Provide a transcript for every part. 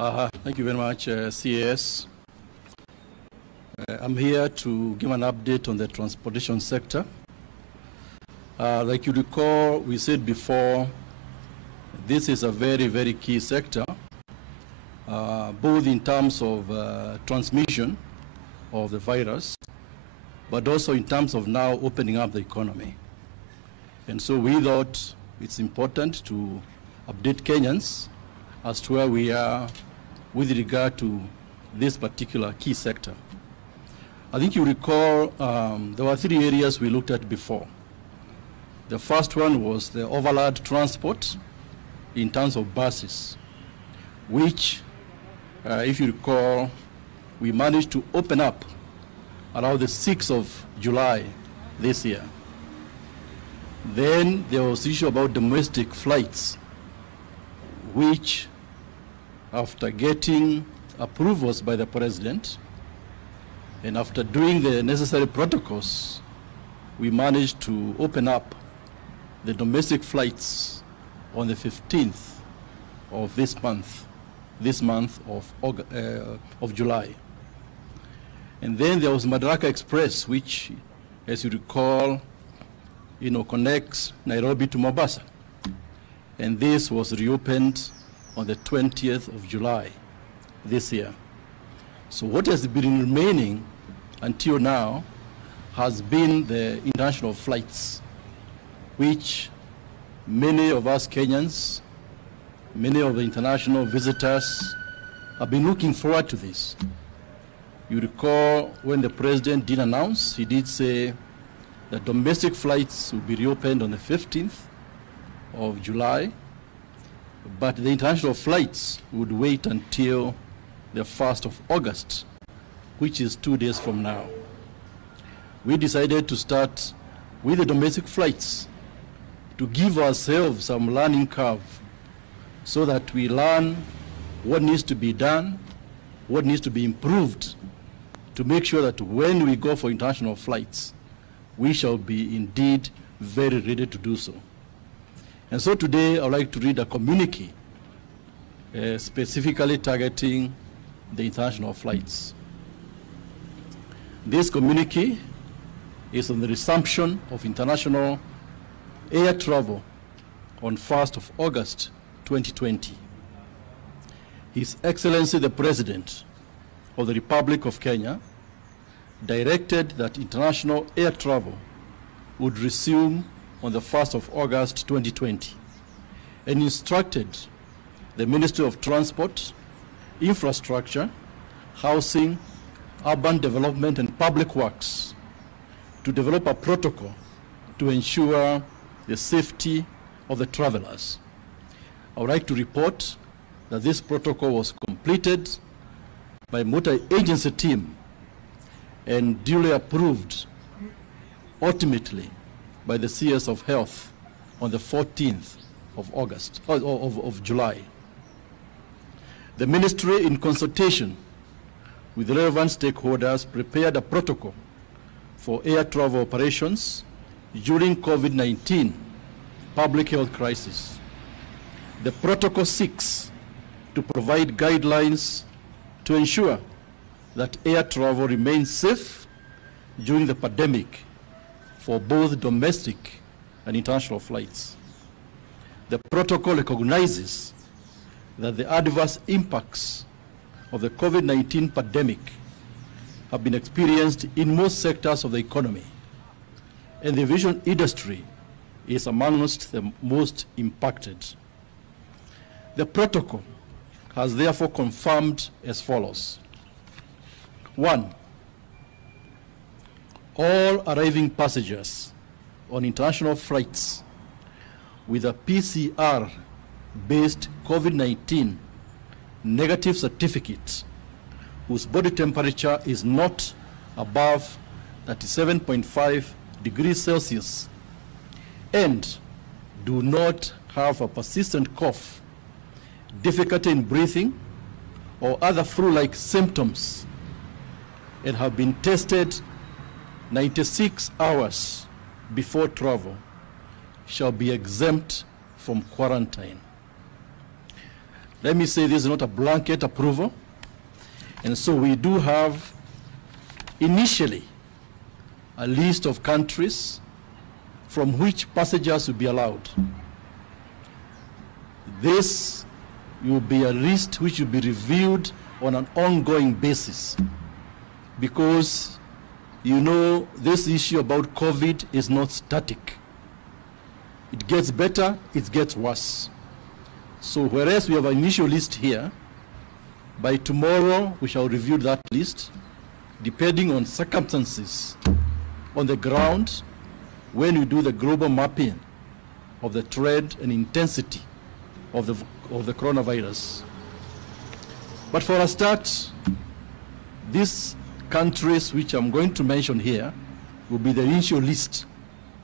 Thank you very much, CAS. I'm here to give an update on the transportation sector. Like you recall, we said before, this is a very, very key sector, both in terms of transmission of the virus, but also in terms of now opening up the economy. And so we thought it's important to update Kenyans as to where we are with regard to this particular key sector. I think you recall there were 3 areas we looked at before. The first one was the overland transport in terms of buses, which, if you recall, we managed to open up around the 6th of July this year. Then there was the issue about domestic flights, which, after getting approvals by the president and after doing the necessary protocols, we managed to open up the domestic flights on the 15th of this month of July. And then there was Madaraka Express, which, as you recall, connects Nairobi to Mombasa. And this was reopened on the 20th of July this year. So what has been remaining until now has been the international flights, which many of us Kenyans, many of the international visitors have been looking forward to this. You recall when the president did announce, he did say that domestic flights will be reopened on the 15th of July, but the international flights would wait until the 1st of August, which is 2 days from now. We decided to start with the domestic flights to give ourselves some learning curve so that we learn what needs to be done, what needs to be improved to make sure that when we go for international flights, we shall be indeed very ready to do so. And so today I would like to read a communique specifically targeting the international flights. This communique is on the resumption of international air travel on 1st of August 2020. His Excellency the President of the Republic of Kenya directed that international air travel would resume on the 1st of August 2020 and instructed the Ministry of Transport, Infrastructure, Housing, Urban Development and Public Works to develop a protocol to ensure the safety of the travelers. I would like to report that this protocol was completed by a multi-agency team and duly approved ultimately by the CS of Health on the 14th of July. The ministry, in consultation with relevant stakeholders, prepared a protocol for air travel operations during COVID-19 public health crisis. The protocol seeks to provide guidelines to ensure that air travel remains safe during the pandemic for both domestic and international flights. The protocol recognizes that the adverse impacts of the COVID-19 pandemic have been experienced in most sectors of the economy, and the aviation industry is amongst the most impacted. The protocol has therefore confirmed as follows. 1, all arriving passengers on international flights with a PCR-based COVID-19 negative certificate whose body temperature is not above 37.5 degrees Celsius and do not have a persistent cough, difficulty in breathing, or other flu-like symptoms, and have been tested 96 hours before travel, shall be exempt from quarantine. Let me say this is not a blanket approval. And so we do have initially a list of countries from which passengers will be allowed. This will be a list which will be reviewed on an ongoing basis, because you know this issue about COVID is not static. It gets better, it gets worse. So whereas we have an initial list here, by tomorrow we shall review that list, depending on circumstances on the ground when we do the global mapping of the threat and intensity of the coronavirus. But for a start, these countries which I'm going to mention here will be the initial list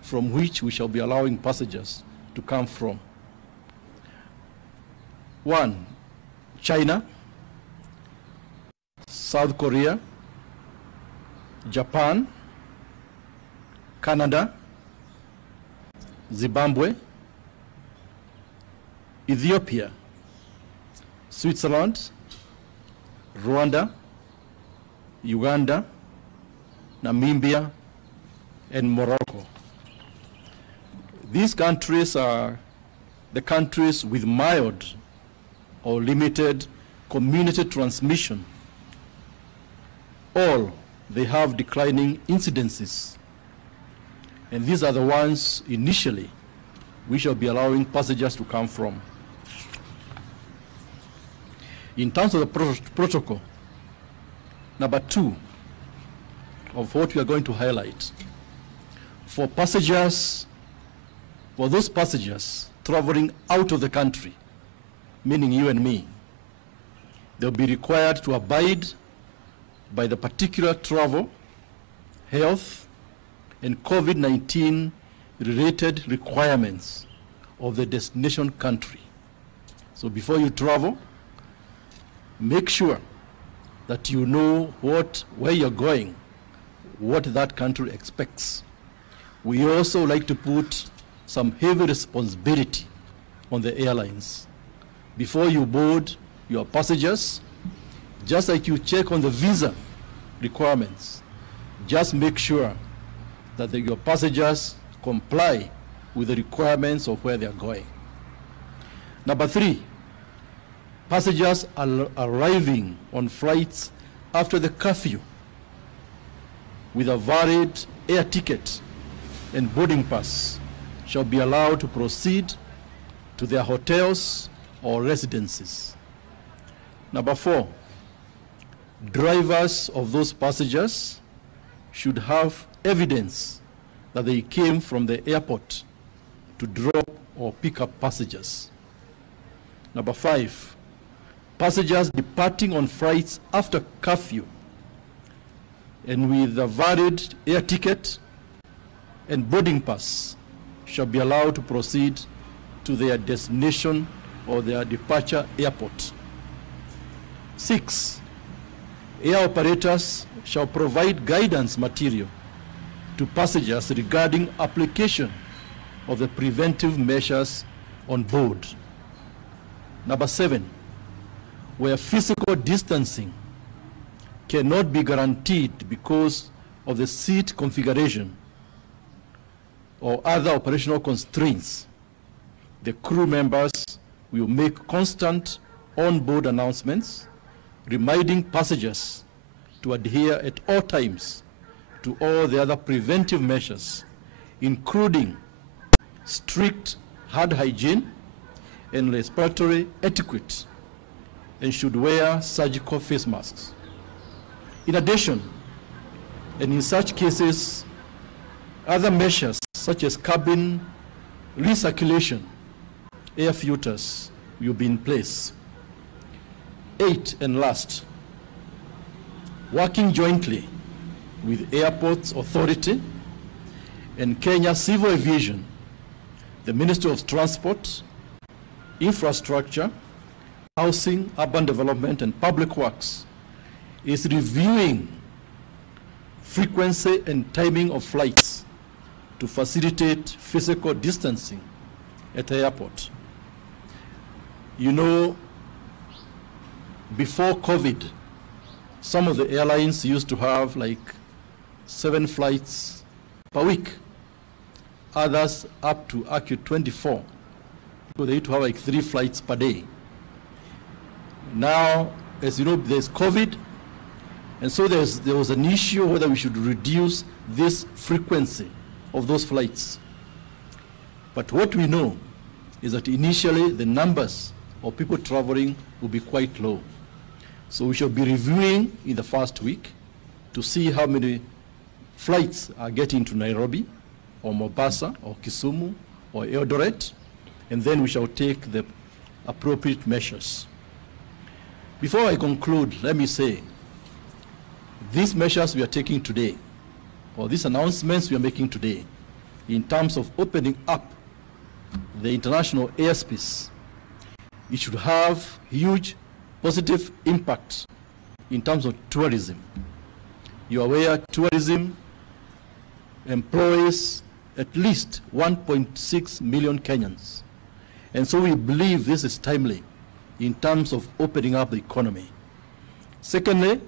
from which we shall be allowing passengers to come from. 1, China, South Korea, Japan, Canada, Zimbabwe, Ethiopia, Switzerland, Rwanda, Uganda, Namibia, and Morocco. These countries are the countries with mild or limited community transmission. All they have declining incidences. And these are the ones initially we shall be allowing passengers to come from. In terms of the protocol, number 2 of what we are going to highlight, for passengers, for those passengers traveling out of the country, meaning you and me, they'll be required to abide by the particular travel, health, and COVID-19 related requirements of the destination country. So before you travel, make sure that you know where you're going, what that country expects. We also like to put some heavy responsibility on the airlines. Before you board your passengers, just like you check on the visa requirements, just make sure that your passengers comply with the requirements of where they are going. Number 3, passengers are arriving on flights after the curfew with a valid air ticket and boarding pass shall be allowed to proceed to their hotels or residences. Number 4, drivers of those passengers should have evidence that they came from the airport to drop or pick up passengers. Number 5, passengers departing on flights after curfew and with a valid air ticket and boarding pass shall be allowed to proceed to their destination or their departure airport. 6, air operators shall provide guidance material to passengers regarding application of the preventive measures on board. Number 7, where physical distancing cannot be guaranteed because of the seat configuration or other operational constraints, the crew members will make constant on-board announcements reminding passengers to adhere at all times to all the other preventive measures, including strict hand hygiene and respiratory etiquette, and should wear surgical face masks. In addition, and in such cases, other measures such as cabin recirculation, air filters will be in place. 8, and last, working jointly with Airports Authority and Kenya Civil Aviation, the Ministry of Transport, Infrastructure, Housing, Urban Development, and Public Works is reviewing frequency and timing of flights to facilitate physical distancing at the airport. You know, before COVID, some of the airlines used to have like 7 flights per week. Others up to actually 24. So they used to have like 3 flights per day. Now, as you know, there's COVID, and so there was an issue whether we should reduce this frequency of those flights. But what we know is that initially the numbers of people traveling will be quite low. So we shall be reviewing in the first week to see how many flights are getting to Nairobi or Mombasa or Kisumu or Eldoret, and then we shall take the appropriate measures. Before I conclude, let me say, these measures we are taking today, or these announcements we are making today, in terms of opening up the international airspace, it should have huge positive impact in terms of tourism. You are aware tourism employs at least 1.6 million Kenyans. And so we believe this is timely in terms of opening up the economy. Secondly,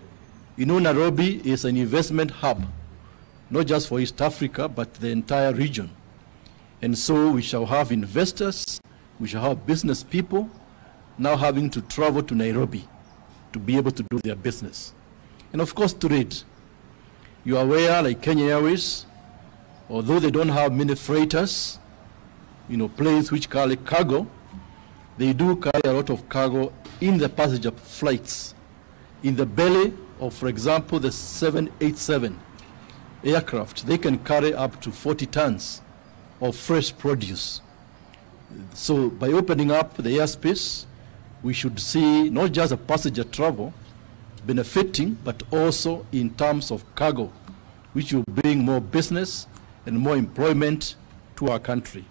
you know, Nairobi is an investment hub, not just for East Africa, but the entire region. And so we shall have investors, we shall have business people now having to travel to Nairobi to be able to do their business. And of course, trade. You are aware, like Kenya Airways, although they don't have many freighters, you know, planes which carry cargo, they do carry a lot of cargo in the passenger flights. In the belly of, for example, the 787 aircraft, they can carry up to 40 tons of fresh produce. So by opening up the airspace, we should see not just a passenger travel benefiting, but also in terms of cargo, which will bring more business and more employment to our country.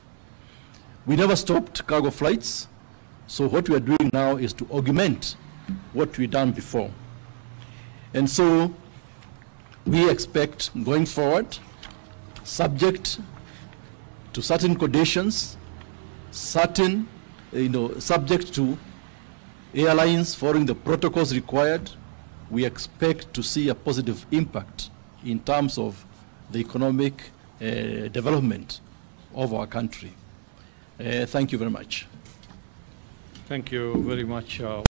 We never stopped cargo flights, so what we are doing now is to augment what we've done before. And so we expect going forward, subject to certain conditions, certain, subject to airlines following the protocols required, we expect to see a positive impact in terms of the economic development of our country. Thank you very much. Thank you very much.